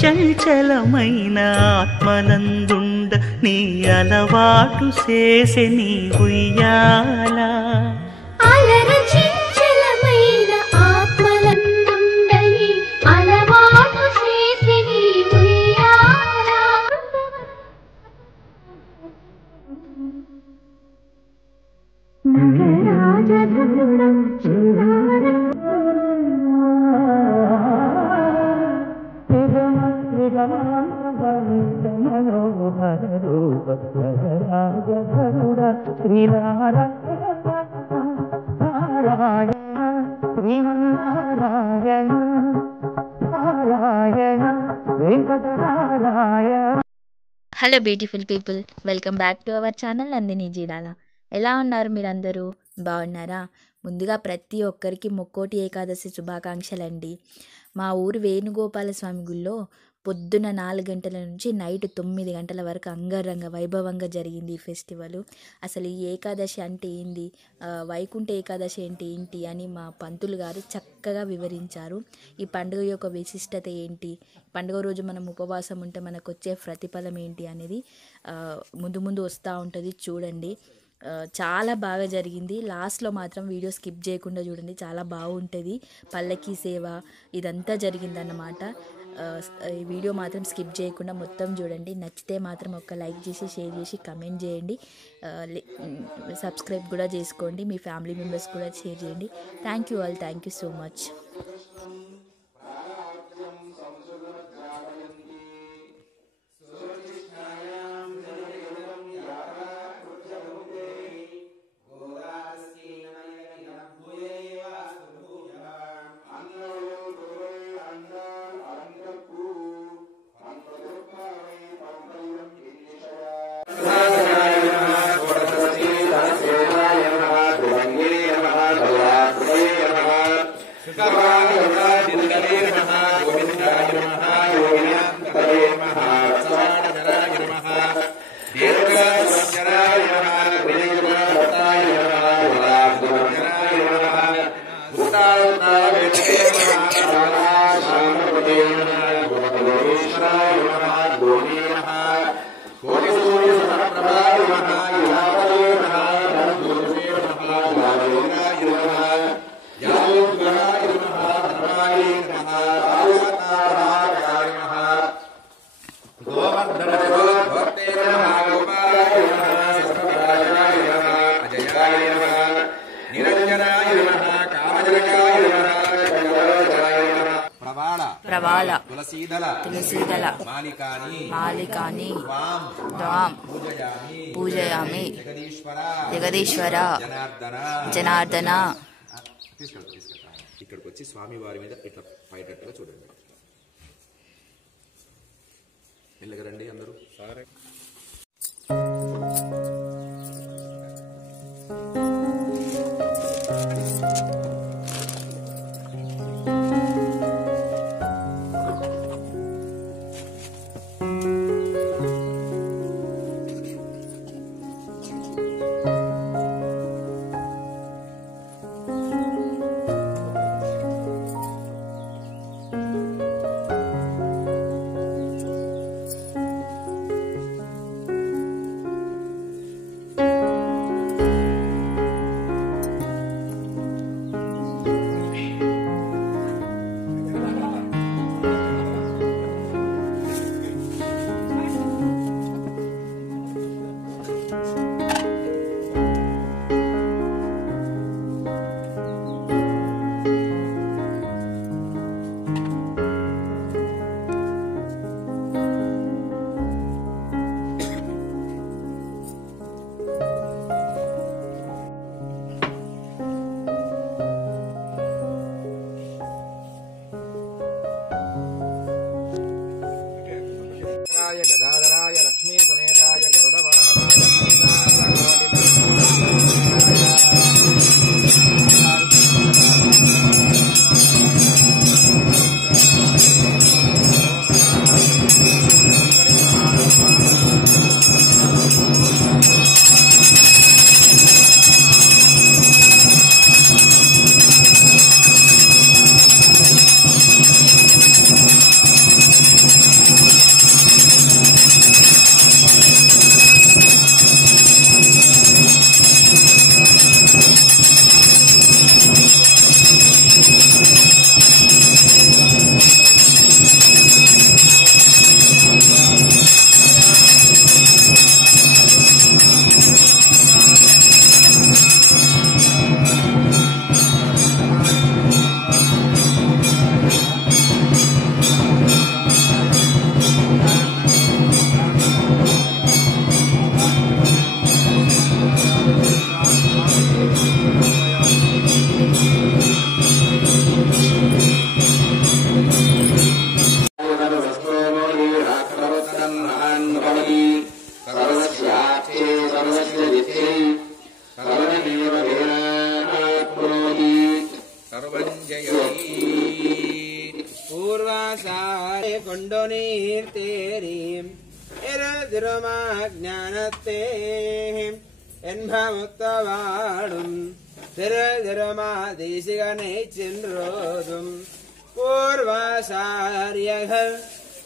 చంచలమైన ఆత్మనందుండ నీ అలవాటు చేసే నీ ఉయ్యాల చంచలమైన ఆత్మనందుండని అలవాటు చేసే నీ ఉయ్యాల నగరాజధనురం hello beautiful people, welcome back to our channel Nandini జీలాల. ఎలా ఉన్నారు మీరందరూ? బాగున్నారా? ముందుగా ప్రతి ఒక్కరికి ముక్కోటి ఏకాదశి శుభాకాంక్షలండి. మా ఊరు వేణుగోపాల స్వామి గుళ్ళో పొద్దున 4 గంటల నుంచి నైట్ 9 గంటల వరకు అంగరంగ వైభవంగా జరిగింది ఈ ఫెస్టివల్. అసలు ఈ ఏకాదశి అంటే ఏంది, వైకుంఠ ఏకాదశి అంటే ఏంటి అని మా పంతులు గారు చక్కగా వివరించారు. ఈ పండుగ యొక్క విశిష్టత ఏంటి, పండుగ రోజు మనం ఉపవాసం ఉంటే మనకు వచ్చే ప్రతిఫలం ఏంటి అనేది ముందు ముందు వస్తూ ఉంటుంది, చూడండి. చాలా బాగా జరిగింది. లాస్ట్లో మాత్రం వీడియో స్కిప్ చేయకుండా చూడండి, చాలా బాగుంటుంది. పల్లకీ సేవ ఇదంతా జరిగిందన్నమాట. ఈ వీడియో మాత్రం స్కిప్ చేయకుండా మొత్తం చూడండి. నచ్చితే మాత్రం ఒక లైక్ చేసి, షేర్ చేసి, కమెంట్ చేయండి. సబ్స్క్రైబ్ కూడా చేసుకోండి. మీ ఫ్యామిలీ మెంబర్స్ కూడా షేర్ చేయండి. Thank you all, thank you so much. ప్రవాళ తులసీదళ మాలికాని త్వాం పూజయామి జగదీశ్వర జనార్దన. ఇక్కడికి వచ్చి స్వామి వారి మీద ఇట్లా పైటట్టుగా చూడండి. మెల్లగా రండి అందరూ. గదాధరాయ లక్ష్మీ సమేతాయ గరుడ सर्वमयी सर्वस्याख्ये सर्वस्य नित्यै सर्वमेव वेदात्मनोति सर्वं जयति पूर्वासारे कोण्डोनीर्तेरीं ज्ञानते என்பமுத்தவாடும் திருதிருமாதேசிகனை சென்றோதும் பூர்வாசாரியர்கள்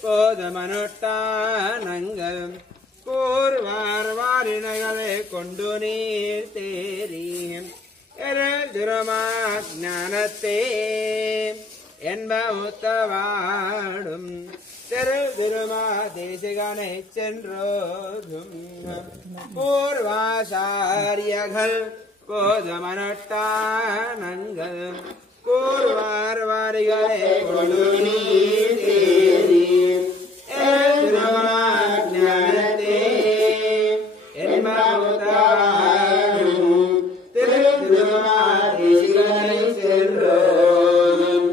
போதமனுட்டானங்கள் கூர்வார்வாரினைகளை கொண்டு நீர் தேரியும் திருமாஞானத்தே என்பமுத்தவாடும் திருதிருமாதேசிகனை சென்றோதும் பூர்வாசாரியர்கள் போதமனுட்டானங்கள் கூர்வார்வாரிகளை கொண்டு நீர் தேரியும் திருமாஞானத்தே என்பமுத்தவாடும் திருதிருமாதேசிகனை சென்றோதும்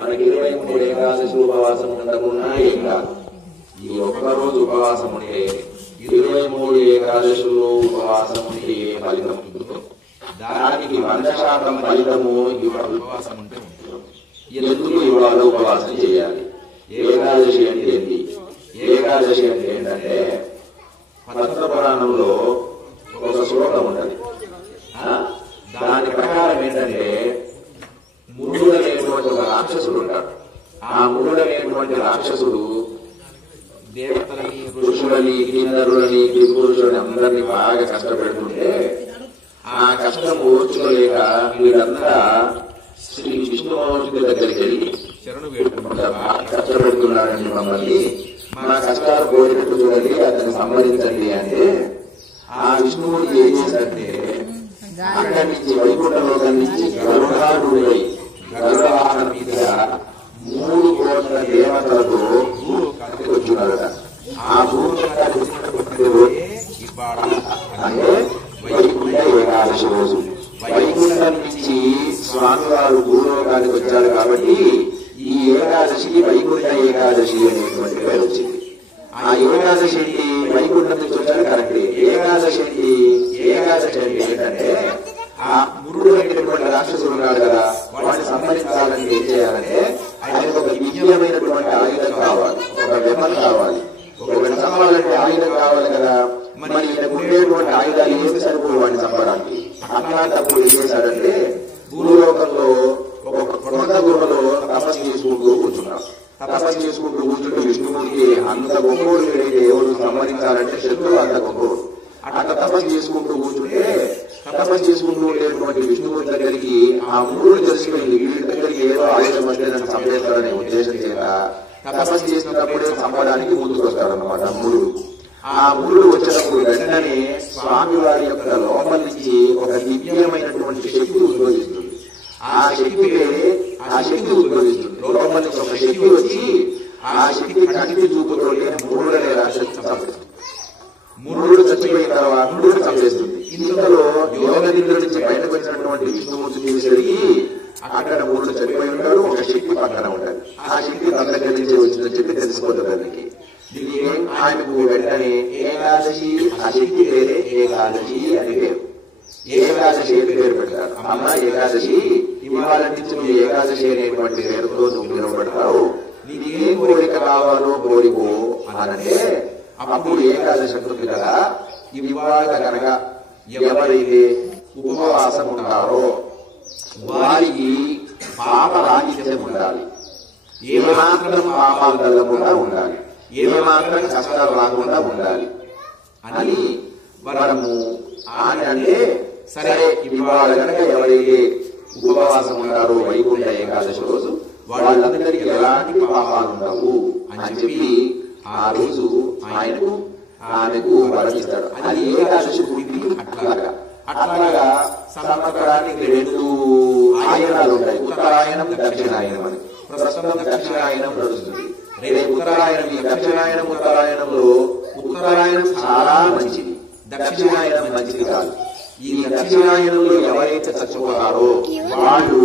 మనకి 23 ఏకాదశి ఉపవాసం ఉండకుండా ఏం కాదు. ఈ ఒక్కరోజు ఉపవాసం ఉంటే 23 ఏకాదశులు ఉపవాసం ఉంటే ఏ ఫలితం ఉంటుందో దానికి 100% ఫలితము ఇవాళ ఉపవాసం ఉంటే ఉంటుంది. ఎందుకు ఇవాళ ఉపవాసం చేయాలి? ఏకాదశి అంటే ఏంటి? ఏకాదశి అంటే ఏంటంటే పద్మ పురాణంలో ఒక శ్లోకం ఉంటుంది. దాని ప్రకారం ఏంటంటే మురుడు అనేటువంటి ఒక రాక్షసుడు ఉంటాడు. ఆ మురుడు అనేటువంటి రాక్షసుడు దేవతలని, ఋషులని, కిన్నరులని, కిపురుషులని అందరినీ బాగా కష్టపెడుతుంటే ఆ కష్టం ఓర్చుకోలేక వీళ్ళంతా శ్రీ విష్ణుమూర్తి దగ్గరికి వెళ్ళి శరణు వేడుకుంటారు. కష్టపెడుతున్నాడని మమ్మల్ని మా కష్టాలు పోయేటట్టు చూడండి, అతన్ని సంహరించండి అంటే ఆ విష్ణుమూర్తి ఏం చేశాడంటే అక్కడి నుంచి వైకుంఠలోకం నుంచి గరుడారుడై గరుడ వాహనం మీద 3 కోట్ల దేవతలతో భూలోకానికి వచ్చున్నారట. ఆ భూలోకానికి వచ్చినటువంటి అంటే వైకుంఠ ఏకాదశి రోజు వైకుంఠం నుంచి స్వామివారు భూలోకానికి వచ్చారు కాబట్టి ఈ ఏకాదశికి వైకుంఠ ఏకాదశి అనేటువంటి పేరు వచ్చింది. ఆ ఏకాదశి ఏంటి? వైకుంఠం నుంచి వచ్చారు కరెక్టే. ఏకాదశి ఏంటి? ఏకాదశి అంటే ఏంటంటే ఆ మురుడు అనేటువంటి రాక్షసుడు ఉన్నాడు కదా, వాడిని సంహరించాలని ఏం చేయాలంటే ఆయనకు ఒక దివ్యమైనటువంటి ఆయుధం కావాలి, ఒక వెపన్ కావాలి. ఒకటి చంపాలంటే ఆయుధం కావాలి కదా. మరి ఈయనకు ఉండేటువంటి ఆయుధాలు ఏమి సరిపోయి వాడిని చంపడానికి. అట్లాంటప్పుడు ఏం చేశాడంటే భూలోకంలో ఒక కొండ గుహలో తపస్సు చేసుకుంటూ కూర్చున్నాం. తపస్సు చేసుకుంటూ కూర్చుంటూ విష్ణుమూర్తి అంత గొప్పడు ఏదైతే ఎవరు సంహరించాలంటే శత్రువు అంత గొప్పడు. అట్లా తపస్సు చేసుకుంటూ కూర్చుంటే తపస్సు చేసుకుంటూ ఉండేటువంటి విష్ణుమూర్తి దగ్గరికి ఆ మురుడు తెలిసిపోయింది. వీడి దగ్గరికి ఏదో ఆయుధం వస్తే నన్ను చంపేస్తాడనే ఉద్దేశం చేత తపస్సు చేసినప్పుడే చంపడానికి ముందుకు వస్తాడనమాట మురుడు. ఆ మురుడు వచ్చేటప్పుడు వెంటనే స్వామి వారి యొక్క లోపల నుంచి ఒక దివ్యమైనటువంటి శక్తి ఉద్భవిస్తుంది. ఆ శక్తి ఉద్భవిస్తుంది. లోపల నుంచి ఒక శక్తి వచ్చి ఆ శక్తి కంటి చూపుతో మురుడు అనే రాక్షసుని చంపేస్తుంది. మురుడు చచ్చిపోయిన తర్వాత మురుడు చంపేస్తుంది. ఇంతలో యోగ నిద్ర నుంచి బయటకు వచ్చినటువంటి విష్ణుమూర్తి తీసుకెళ్ళి అక్కడ మురుడు చనిపోయి ఉంటాడు, ఒక శక్తి పక్కన ఉంటాడు. ఆ శక్తి తన దగ్గర నుంచి వచ్చిందని చెప్పి తెలిసిపోతుంది దానికి. ఆయనకు వెంటనే ఏకాదశి, ఆ శక్తి పేరే ఏకాదశి అని పేరు. ఏకాదశి అని పేరు పెడతారు. అమ్మ ఏకాదశి, ఇవాళ నుంచి నువ్వు ఏకాదశి అనేటువంటి పేరుతో నువ్వు నిలబడతావు, నీకు ఏం కోరిక కావాలో కోరికో అనంటే అప్పుడు ఏకాదశి ఉంటుంది కదా. ఇవాళ కనుక ఎవరైతే ఉపవాసం ఉంటారో వారికి పాప రాహిత్యం ఉండాలి, ఏమాత్రం పాపాలు కలగకుండా ఉండాలి, ఏమాత్రం కష్టాలు రాకుండా ఉండాలి. అని మనము అంటే సరే ఇవాళ కనుక ఎవరైతే ఉపవాసం ఉంటారో వైకుంఠ ఏకాదశి రోజు వాళ్ళందరికీ ఎలాంటి పాపాలు ఉండవు అని చెప్పి ఆ రోజు ఆమెకు వరమిస్తాడు. అది ఏకాదశి పుట్టింది అట్లాగా సంవత్సరానికి 2 ఆయనాలు ఉంటాయి, ఉత్తరాయణం దక్షిణాయనం అని. ప్రస్తుతం దక్షిణాయనం నడుస్తుంది. రేపు ఉత్తరాయణం. ఈ దక్షిణాయనం ఉత్తరాయణంలో ఉత్తరాయణం చాలా మంచిది, దక్షిణాయనం మంచిది కాదు. ఈ దక్షిణాయనంలో ఎవరైతే చచ్చిపోతారో వాళ్ళు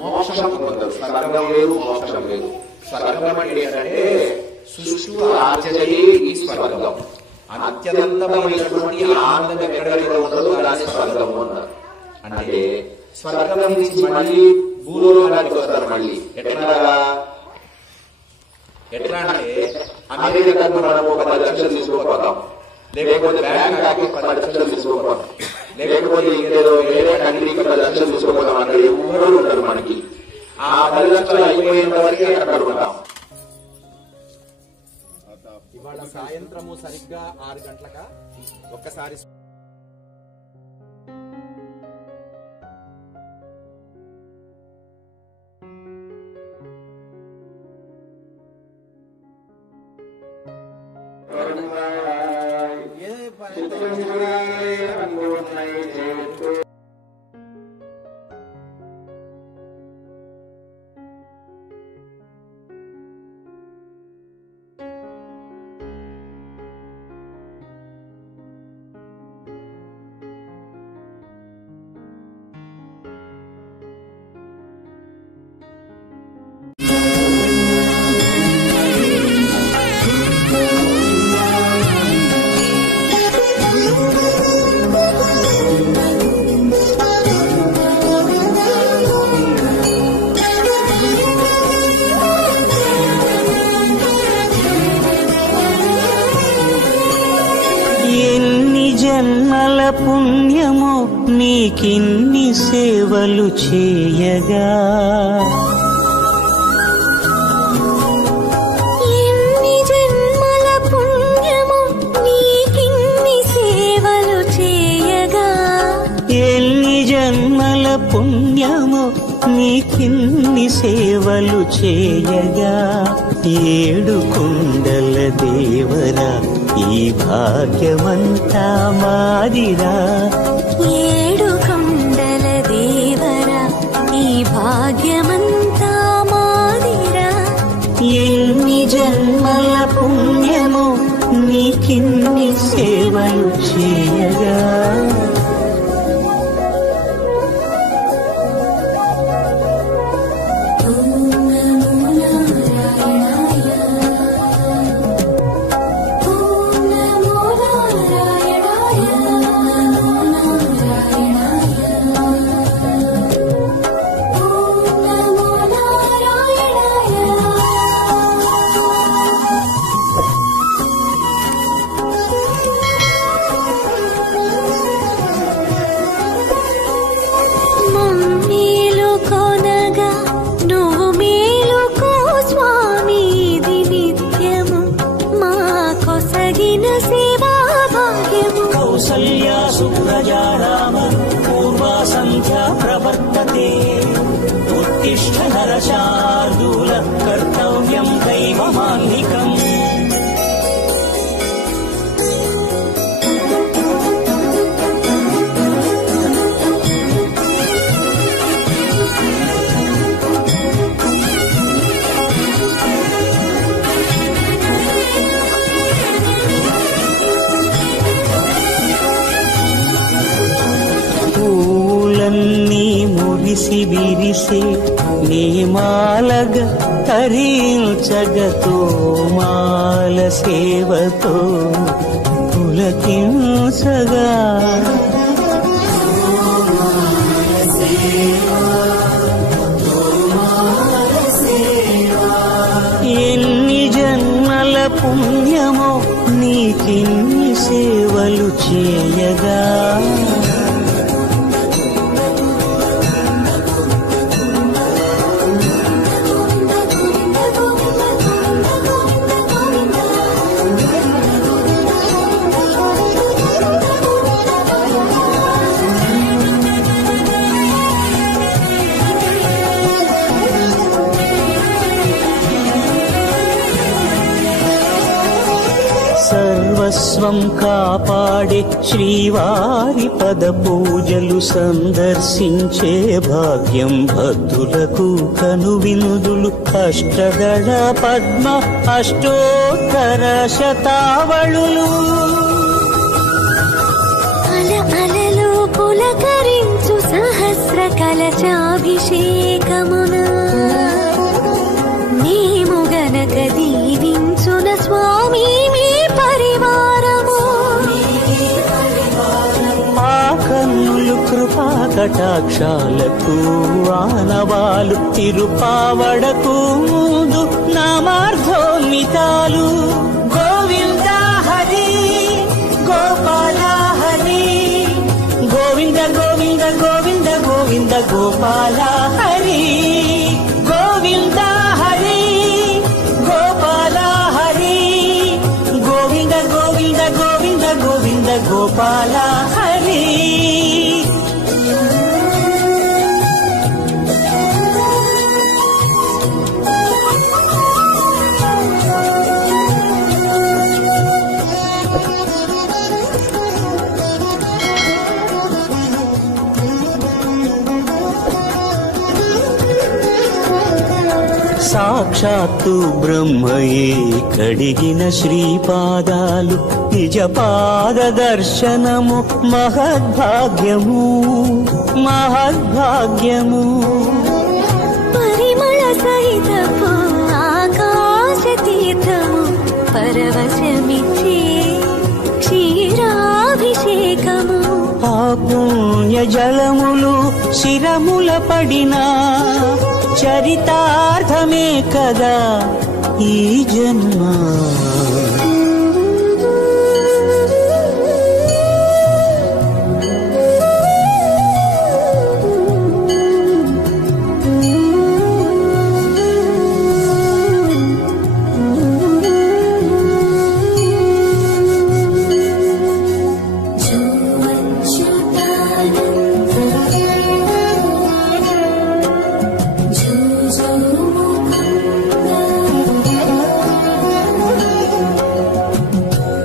మోక్షం పొందరు. స్వర్గం లేదు, మోక్షం లేదు. స్వర్గం అంటే ఏంటంటే సుష్టు ఆచరయే ఈ స్వర్గం. అత్యంతమైనటువంటి ఆనందం ఎక్కడైతే ఉండదో దాన్ని స్వర్గం అన్నారు. అంటే స్వర్గం నుంచి మళ్ళీ భూలోకానికి వస్తారు. మళ్ళీ ఎట్లా అంటే అమెరికాకు మనం 10 లక్షలు తీసుకోపోతాం, లేకపోతే బ్యాంకాకి 10 లక్షలు తీసుకోపోతాం, లేకపోతే ఏదో వేరే కంట్రీకి 10 లక్షలు తీసుకోపోతాం. అక్కడ ఎవరు ఉంటారు మనకి. ఆ 10 లక్షలు అయిపోయేంత వరకే అక్కడ ఉంటాం. ఇవాళ సాయంత్రము సరిగ్గా 6 గంటలక ఒక్కసారి జన్మల పుణ్యము నీకిన్ని సేవలు చేయగా, ఎన్ని జన్మల పుణ్యము నీకిన్ని సేవలు చేయగా, ఎన్ని జన్మల పుణ్యము నీకిన్ని సేవలు చేయగా, 7 కొండల దేవరా ఈ భాగ్యమంతా మాదిరా, 7 కొండల దేవరా ఈ భాగ్యమంతా మాదిరా, ఎన్ని జన్మల పుణ్యము నీకిన్ని సేవలు చేయగా. కౌసల్యా సుప్రజా రామ పూర్వా సంధ్యా ప్రవర్తతే, ఉత్తిష్ఠ నరశార్దూల కర్తవ్యం దైవమాన్నికం. పూలన్నీ మురిసి విరిసే నీమాలగ తరించగతో మాల సేవతో పులకించగా, ఎన్ని జన్మల పుణ్యమో నీకిన్ని సేవలు చేయగా, సర్వస్వం కాపాడే శ్రీవారి పద పూజలు సందర్శించే భాగ్యం భక్తులకు కనువినుదులు అష్టదళ పద్మ అష్టోత్తర శతావళులు అలలు పులకరించు సహస్ర కలశాభిషేకమున మేము గనక దీవించున స్వామి మీ పరివారము మా కన్నులు కృపా కటాక్షాలకు ఆనవాలు తిరుపావడకు ముందు నామార్థోన్మితాలు గోవింద హరి గోపాల హరి గోవింద గోవింద గోవింద గోవింద గోపాల హరి గోవింద హరి గోపాల హరి గోవింద గోవింద గోవింద గోవింద గోపాల హరి సాక్షాత్తు బ్రహ్మయే కడిగిన శ్రీపాదాలు నిజ పాద దర్శనము మహద్భాగ్యము మహద్భాగ్యము పరిమళ సహితపు ఆకాశ తీర్థము పరవశమిచ్చే క్షీరాభిషేకము ఆ పుణ్య జలములు శిరముల పడినా చరితార్థమే కదా ఈ జన్మ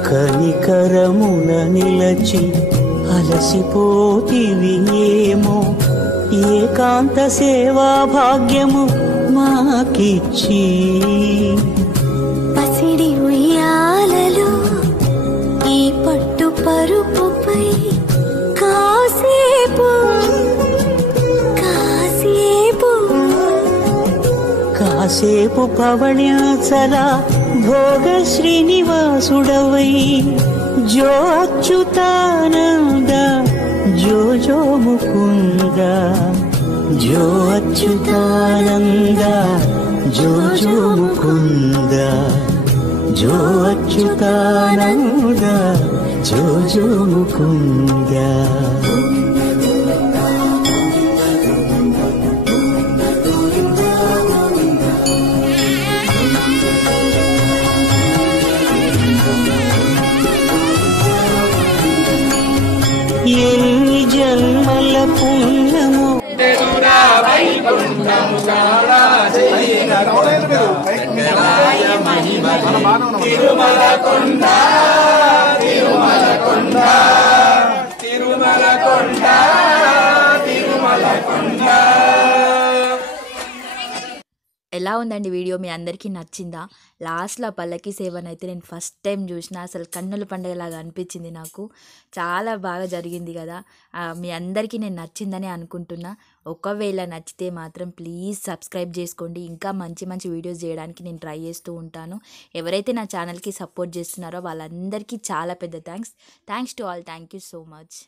కనికరమున నిలచి అలసిపోతివి ఏమో ఏకాంత సేవా భాగ్యము మాకిచ్చి పసిడి ఉయ్యాలలో ఈ పట్టు పరుపుపై కాసేపు కాసేపు కాసేపు పవణ్యాచల భోగ శ్రీనివాసుడవై జో అచ్యుతానంద జో జో ముకుంద జో అచ్యుతానంద జో జో ముకుంద జో అచ్యుతానంద జో జో ముకుంద ఎన్ని జన్మల పుణ్యము ఎలా ఉందండి వీడియో? మీ అందరికీ నచ్చిందా? లాస్ట్లో పల్లకి సేవనైతే నేను ఫస్ట్ టైం చూసిన, అసలు కన్నుల పండుగలాగా అనిపించింది నాకు. చాలా బాగా జరిగింది కదా. మీ అందరికీ నేను నచ్చిందని అనుకుంటున్నా. ఒకవేళ నచ్చితే మాత్రం ప్లీజ్ సబ్స్క్రైబ్ చేసుకోండి. ఇంకా మంచి మంచి వీడియోస్ చేయడానికి నేను ట్రై చేస్తూ ఉంటాను. ఎవరైతే నా ఛానల్కి సపోర్ట్ చేస్తున్నారో వాళ్ళందరికీ చాలా పెద్ద thanks to all. Thank you so much.